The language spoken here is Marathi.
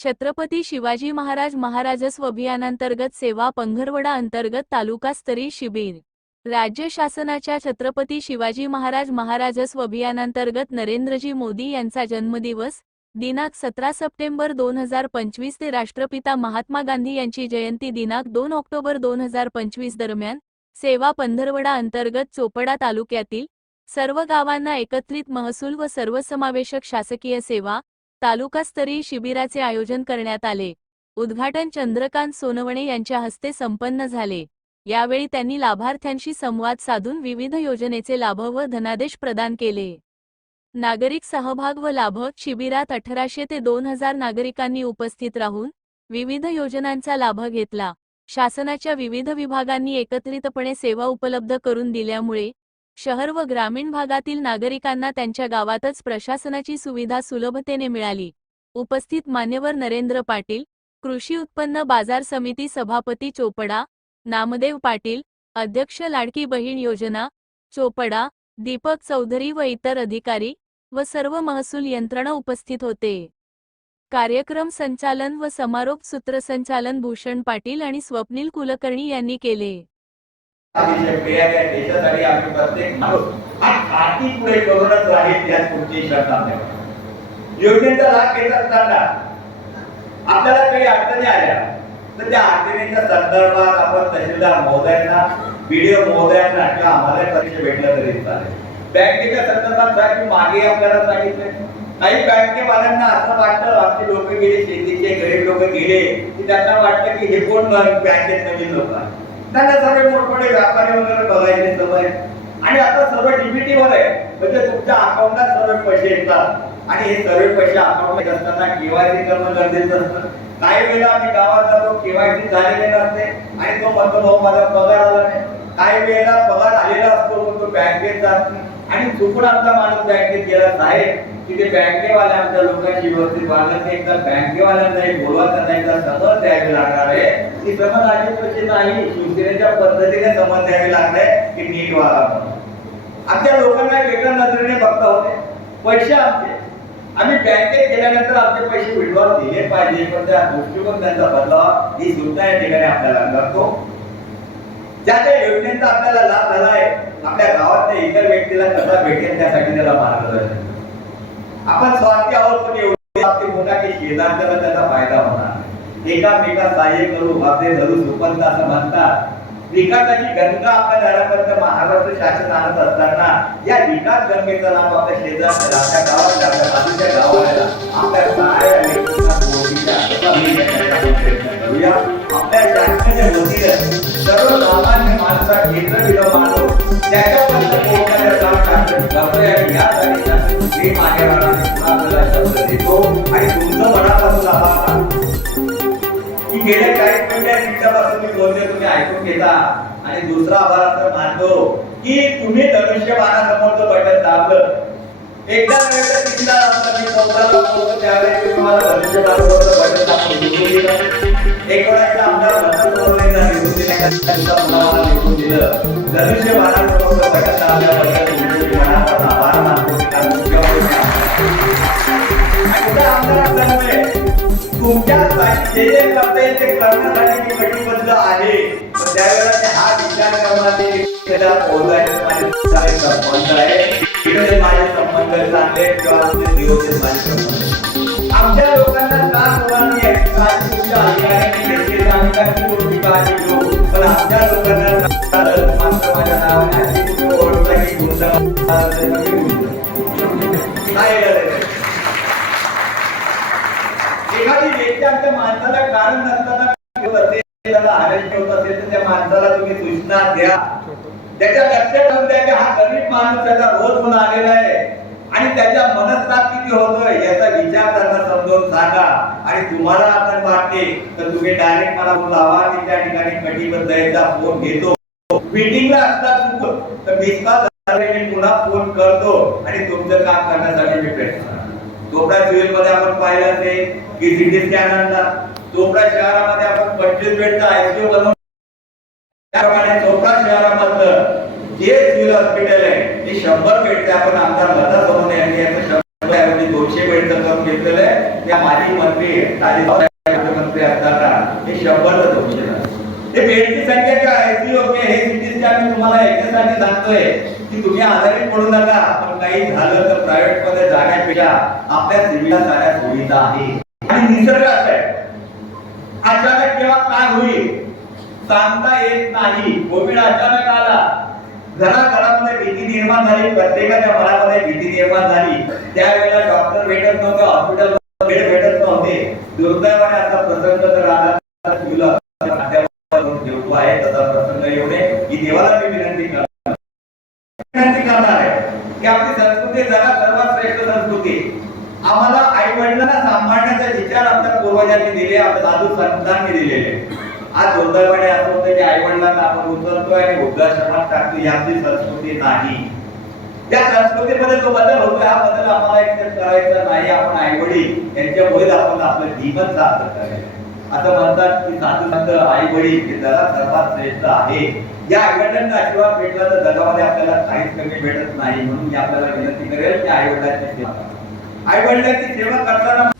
छत्रपती शिवाजी महाराज महाराजस्व अभियानांतर्गत सेवा पंघरवडा अंतर्गत तालुकास्तरीय शिबिर. राज्य शासनाच्या छत्रपती शिवाजी महाराज महाराजस्व अभियानांतर्गत नरेंद्रजी मोदी यांचा जन्मदिवस दिनांक सतरा सप्टेंबर दोन हजार पंचवीस ते राष्ट्रपिता महात्मा गांधी यांची जयंती दिनांक दोन ऑक्टोबर दोन हजार पंचवीस दरम्यान सेवा पंधरवडा अंतर्गत चोपडा तालुक्यातील सर्व गावांना एकत्रित महसूल व सर्वसमावेशक शासकीय सेवा तालुकास्तरीय शिबिराचे आयोजन करण्यात आले. उद्घाटन चंद्रकांत सोनवणे यांच्या हस्ते संपन्न झाले. यावेळी त्यांनी लाभार्थ्यांशी संवाद साधून विविध योजनेचे लाभ व धनादेश प्रदान केले. नागरिक सहभाग व लाभ शिबिरात अठराशे ते दोन हजार नागरिकांनी उपस्थित राहून विविध योजनांचा लाभ घेतला. शासनाच्या विविध विभागांनी एकत्रितपणे सेवा उपलब्ध करून दिल्यामुळे शहर व ग्रामीण भागातील नागरिकांना त्यांच्या गावातच प्रशासनाची सुविधा सुलभतेने मिळाली. उपस्थित मान्यवर नरेंद्र पाटील कृषी उत्पन्न बाजार समिती सभापती चोपडा नामदेव पाटील अध्यक्ष लाडकी बहीण योजना चोपडा दीपक चौधरी व इतर अधिकारी व सर्व महसूल यंत्रणा उपस्थित होते. कार्यक्रम संचालन व समारोप सूत्रसंचालन भूषण पाटील आणि स्वप्नील कुलकर्णी यांनी केले. देशासाठी आम्ही प्रत्येक माणूस हा खाती पुढे करूनच राहील यात कोणतीही शंका नाही. योजनेचा लाभ घेत असताना आपल्याला काही अडचणी आल्या तर त्या अडचणीच्या संदर्भात आपण तहसीलदार महोदयांना व्हिडिओ महोदयांना किंवा आम्हाला परीक्षा भेटलं तरी चालेल. बँकेच्या संदर्भात साहेब मी मागे आपल्याला सांगितलं. काही बँकेवाल्यांना असं वाटतं आमचे लोक गेले शेतीचे गरीब लोक गेले की त्यांना वाटतं की हे कोण बँकेत नवीन लोक आहे त्यांना सर्व मोठमोठे व्यापारी वगैरे बघायचे सवय आणि आता सर्व डीबीटी वर आहे. म्हणजे तुमच्या अकाउंटला सर्व पैसे येतात. आणि हे सर्व पैसे अकाउंट असताना केवायसी करणं गरजेचं असतं. काही वेळेला आम्ही गावात जातो केवायसी झालेले नसते. आणि तो म्हणतो भाऊ माझा पगार आला नाही. काही वेळेला पगार आलेला असतो पण तो बँकेत जात. नाही आणि चुकून आमचा माणूस बँकेत गेला. साहेब तिथे ते बँकेवाल्या आमच्या लोकांची व्यवस्थित वागत नाही एकदा बँकेवाल्यांना एक बोलवा त्यांना एकदा समज द्यावी लागणार आहे. ती समज आधी कशी नाही. शिवसेनेच्या पद्धतीने समज द्यावी लागते. की नीट वागा आमच्या लोकांना वेगळ्या नजरेने बघता होते. पैसे आमचे. आम्ही बँकेत गेल्यानंतर आमचे पैसे विड्रॉल दिले पाहिजे. पण त्या दृष्टिकोन त्यांचा बदलावा ही सुद्धा या ठिकाणी आपल्याला करतो ज्या त्या योजनेचा आपल्याला लाभ झाला आहे आपल्या गावातल्या इतर व्यक्तीला कसा भेटेल त्यासाठी त्याला मार्गदर्शन. आपण स्वार्थी आहोत पण एवढे? स्वार्थी मोठा की शेजारच्याला त्याचा फायदा होणार एकामेका सहाय्य करू आपले धरू सुपंत असं म्हणतात. विकासाची गंगा आपल्या दारापर्यंत महाराष्ट्र शासन आणत असताना या विकास गंगेचं नाव आपल्या शेजारच्या आपल्या गावात आपल्या बाजूच्या गावाला आपल्या साऱ्या आपल्या शासनाच्या सर्वसामान्य माणसा केंद्र दिलं त्याच्यापर्यंत पोहोचण्याचं काम शासन करतोय आणि हे की गेल्या काही मिनिटापासून मी बोलते तुम्ही ऐकून घेता. आणि दुसरा आभार तर मानतो की तुम्ही धनुष्यबाणासमोरचं बटन दाबलं एकदा नव्हे तर तीनदा दाबलं. मी चौदा बोलतो त्यावेळी मी तुम्हाला धनुष्य धनुष्यबाणासमोरचं बटन दाखवून दिलं एक वेळाचा आमदार भरत बोललेला निवडून दिला सुद्धा मुलाला मला निवडून दिलं. धनुष्यबाणासमोरचं बटन दाबल्याबद्दल तुमचे मनापासून आभार मानतो. त्या मुख्य आणि कुठल्या तुमच्या नव्हे, तुमच्यासाठी जे जे करता येईल ते करण्यासाठी मी कटिबद्ध आहे? त्यावेळेला हा विचार करणारे त्याला पोहोचायचे माझे चांगले संबंध आहे. तिकडे माझे संबंध चांगले किंवा तुझे विरोधी माझे संबंध आमच्या लोकांना का होणार नाही तुमच्या अधिकाऱ्यांनी घेतले आम्ही त्यांची त्या माणसाला कारण नसताना त्याला आदेश होत असेल तर त्या माणसाला तुम्ही सूचना द्या. त्याच्या लक्षात ठेवून द्या की हा गरीब माणूस त्याचा रोज होऊन आलेला आहे. आणि त्याच्या मनस्ताप किती होतोय याचा विचार त्यांना समजावून सांगा. आणि तुम्हाला आपण वाटते तर तुम्ही डायरेक्ट मला बोलावा की त्या ठिकाणी कटिबद्ध एकदा फोन घेतो. मीटिंगला असता चुकून तर मी पुन्हा फोन करतो आणि तुमचं काम करण्यासाठी मी प्रयत्न चोपडा सिव्हिलमध्ये आपण पाहिलं असेल की सिटी स्कॅन आणला चोपडा शहरामध्ये आपण पंचवीस बेडचा आयसीयू बनवून त्याप्रमाणे चोपडा शहरामधलं जे सिव्हिल हॉस्पिटल आहे ते शंभर बेडचे आपण आमदार लता सोनवणे यांनी याचं शंभर ऐवजी दोनशे बेडचं करून घेतलेलं आहे त्या माजी मंत्री राजेश मंत्री असताना हे शंभर दोनशे. ते बेडची संख्या काय आयसीयू हे सिटी स्कॅन मी तुम्हाला याच्यासाठी सांगतोय. की तुम्ही आजारी पडू नका पण काही झालं तर प्रायव्हेटमध्ये जाण्यापेक्षा आपल्या सिव्हिलला साऱ्या सुविधा आहे. आणि निसर्ग आहे. अचानक केव्हा काय होईल सांगता येत नाही. कोविड अचानक आला. घराघरामध्ये भीती निर्माण झाली. प्रत्येकाच्या मनामध्ये भीती निर्माण झाली. त्यावेळेला डॉक्टर भेटत नव्हते हॉस्पिटल बेड भेटत नव्हते. दुर्दैवाने असा प्रसंग तर आला तुला आहे. तसा प्रसंग येऊ नये. ही देवाला मी विनंती करतो. करणार आहे. की आपली संस्कृती जगात सर्वात श्रेष्ठ संस्कृती. आम्हाला आई वडिलांना सांभाळण्याचे विचार आमच्या पूर्वजांनी दिले आपल्या साधू संतांनी दिलेले. आज दुर्दैवाने असं होतं की आई वडिलांना आपण उचलतोय आणि वृद्धाश्रमात टाकतो यातली संस्कृती नाही. त्या संस्कृतीमध्ये जो बदल होतोय हा बदल आम्हाला एक्सेप्ट करायचा नाही. आपण आई वडील यांच्यामुळे आपण आपलं जीवन सार्थक करायचं असं म्हणतात की साधू संत आई वडील हे जगात सर्वात श्रेष्ठ आहे. या आईवडिलांचा आशीर्वाद भेटला तर जगामध्ये आपल्याला काहीच कमी भेटत नाही म्हणून मी आपल्याला विनंती करेल की आई वडिलांची सेवा आई वडिलांची सेवा करताना